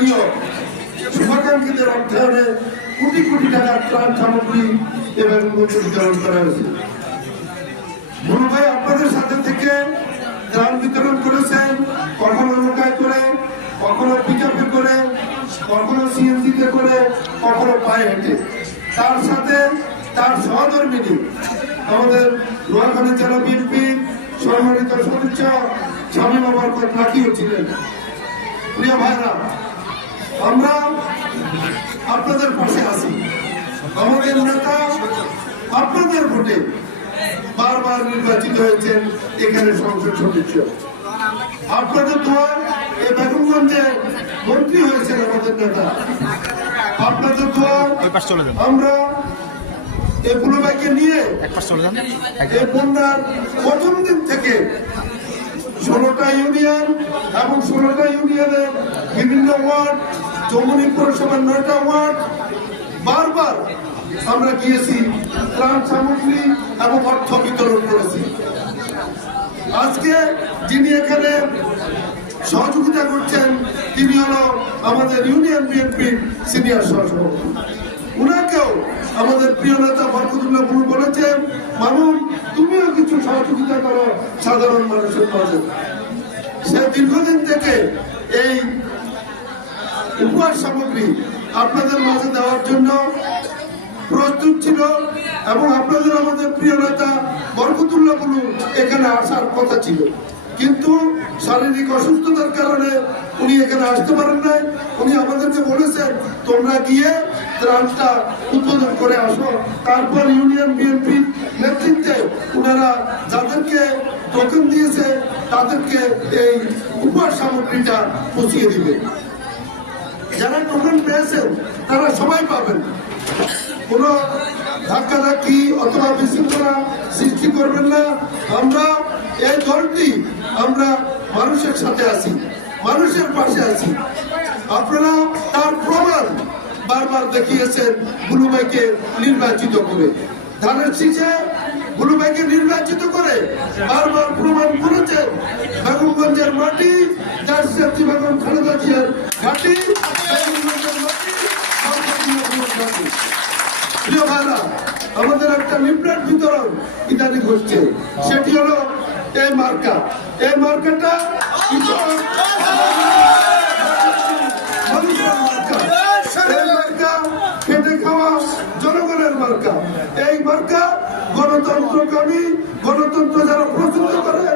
সম্মানীয় শুভাকাঙ্ক্ষীদের অর্থায়নে কোটি কোটি টাকার ত্রাণ সামগ্রী এবং বিতরণ করা হয়েছে। বড় ভাই আপনাদের সাথে থেকে ত্রাণ বিতরণ করেছেন, কখনো নৌকায় করে, কখনো পিকআপে করে, কখনো সিএনজিতে করে, কখনো পায়ে হেঁটে। তার সাথে তার সহধর্মিনী আমাদের নোয়াখালী জেলা বিএনপির সম্মানিত সদস্য শামীমা বরকত লাকিও ছিলেন। প্রিয় ভাইরা, আমরা আপনাদের পাশে আছি। আমাদের নেতা আপনাদের ভোটে বারবার নির্বাচিত হয়েছেন এখানে সংসদ সদস্য। আপনাদের দোয়া এই বেগমগঞ্জে মন্ত্রী হয়েছেন আমাদের নেতা। আপনাদের দোয়া আমরা এই বুলুভাইকে নিয়ে এই বন্যার প্রথম দিন থেকে 16টা ইউনিয়ন এবং 16টা ইউনিয়নের বিভিন্ন ওয়ার্ড, চৌমুহনী পৌরসভার 9টা ওয়ার্ড বারবার আমরা গিয়েছি, ত্রাণ সামগ্রী এবং অর্থ বিতরণ করেছি। আজকে যিনি এখানে সহযোগিতা করছেন তিনি হলো আমাদের ইউনিয়ন বিএনপির সিনিয়র সহসভাপতি। উনাকেও আমাদের প্রিয় নেতা বরকতুল্লাহ বুলু বলেছেন, মামুন তুমিও কিছু সহযোগিতা করো সাধারণ মানুষের মাঝে। সে দীর্ঘদিন থেকে এই উপহার সামগ্রী আপনাদের মাঝে দেওয়ার জন্য প্রস্তুত ছিল এবং আপনাদের আমাদের প্রিয় নেতা বরকতুল্লাহ বুলু এখানে আসার কথা ছিল, কিন্তু শারীরিক অসুস্থতার কারণে উনি এখানে আসতে পারেন নাই। উনি আমাদেরকে বলেছেন তোমরা গিয়ে ত্রাণটা উদ্বোধন করে আসো, তারপর ইউনিয়ন বিএনপির নেতৃত্বে ওনারা যাদেরকে টোকেন দিয়েছে তাদেরকে এই উপহার সামগ্রীটা পৌঁছিয়ে দিবে। যারা টোকেন পেয়েছেন তারা সবাই পাবেন, কোন ধাক্কাধাক্কি অথবা বিশৃঙ্খলা সৃষ্টি করবেন না। আমরা এই দলটি আমরা মানুষের সাথে আছি, মানুষের পাশে আছি। আপনারা তার প্রমাণ বারবার দেখিয়েছেন বুলুভাইকে নির্বাচিত করে, ধানের শীষে বুলুভাইকে নির্বাচিত করে বারবার প্রমাণ করেছেন বেগমগঞ্জের মাটি, যার সেফটি বেগম খালেদা জিয়ার ঘাঁটি। প্রিয় ভাইরা, আমাদের একটা লিফলেট বিতরণ ইত্যাদি ঘটছে, সেটি হলো এই মার্কা। এই মার্কাটা খেটে খাওয়া জনগণের মার্কা। এই মার্কা গণতন্ত্রকামী, গণতন্ত্র যারা পছন্দ করে,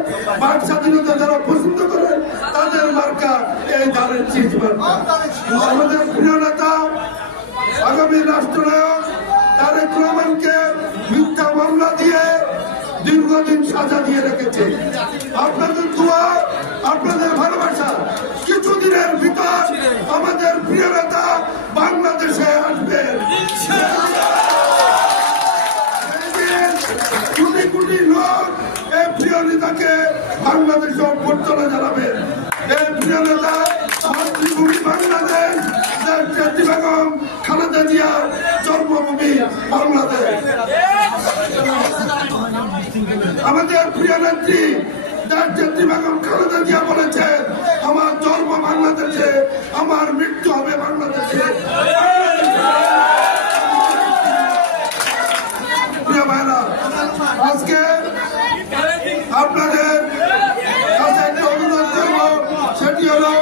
বাক স্বাধীনতা যারা পছন্দ করে তাদের মার্কা এই ধানের শীষ মার্কা। আমাদের প্রিয় নেতা আগামী রাষ্ট্রনায়ক তারেক রহমানকে মিথ্যা মামলা দিয়ে দীর্ঘদিন সাজা দিয়ে রেখেছে। আপনাদের দোয়া, আপনাদের ভালোবাসা, কিছুদিনের ভিতর আমাদের প্রিয় নেতা বাংলাদেশে আসবেন। কোটি কোটি লোক এই প্রিয় নেতাকে বাংলাদেশে অভ্যর্থনা জানাবেন। এই প্রিয় নেতা মাতৃভূমি বাংলাদেশ, বেগম খালেদা জিয়ার জন্মভূমি বাংলাদেশ। আমাদের প্রিয় নেত্রী বেগম খালেদা জিয়া বলেছেন, আমার জন্ম বাংলাদেশে, আমার মৃত্যু হবে বাংলাদেশে। প্রিয় ভাইরা, আজকে আপনাদের কাছে একটা অনুরোধ করব, সেটি হলো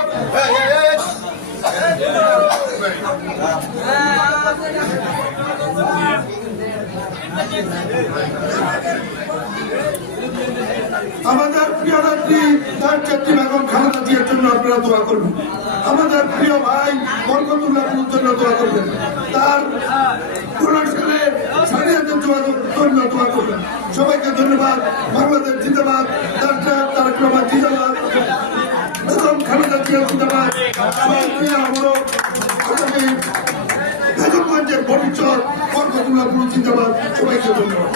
আমাদের প্রিয় নেত্রী বেগম খালেদা জিয়ার জন্য আপনারা দোয়া করবেন। আমাদের প্রিয় ভাই বরকতুল্লাহ বুলুর জন্য দোয়া করবেন। তার জন্য দোয়া করবেন। সবাইকে ধন্যবাদ। বাংলাদেশ জিন্দাবাদ, তারেক রহমান জিন্দাবাদ, বেগম খালেদা জিয়া জিন্দাবাদ। বেগমগঞ্জের ভবিষ্যৎ বরকতুল্লাহ বুলু জিন্দাবাদ। সবাইকে ধন্যবাদ।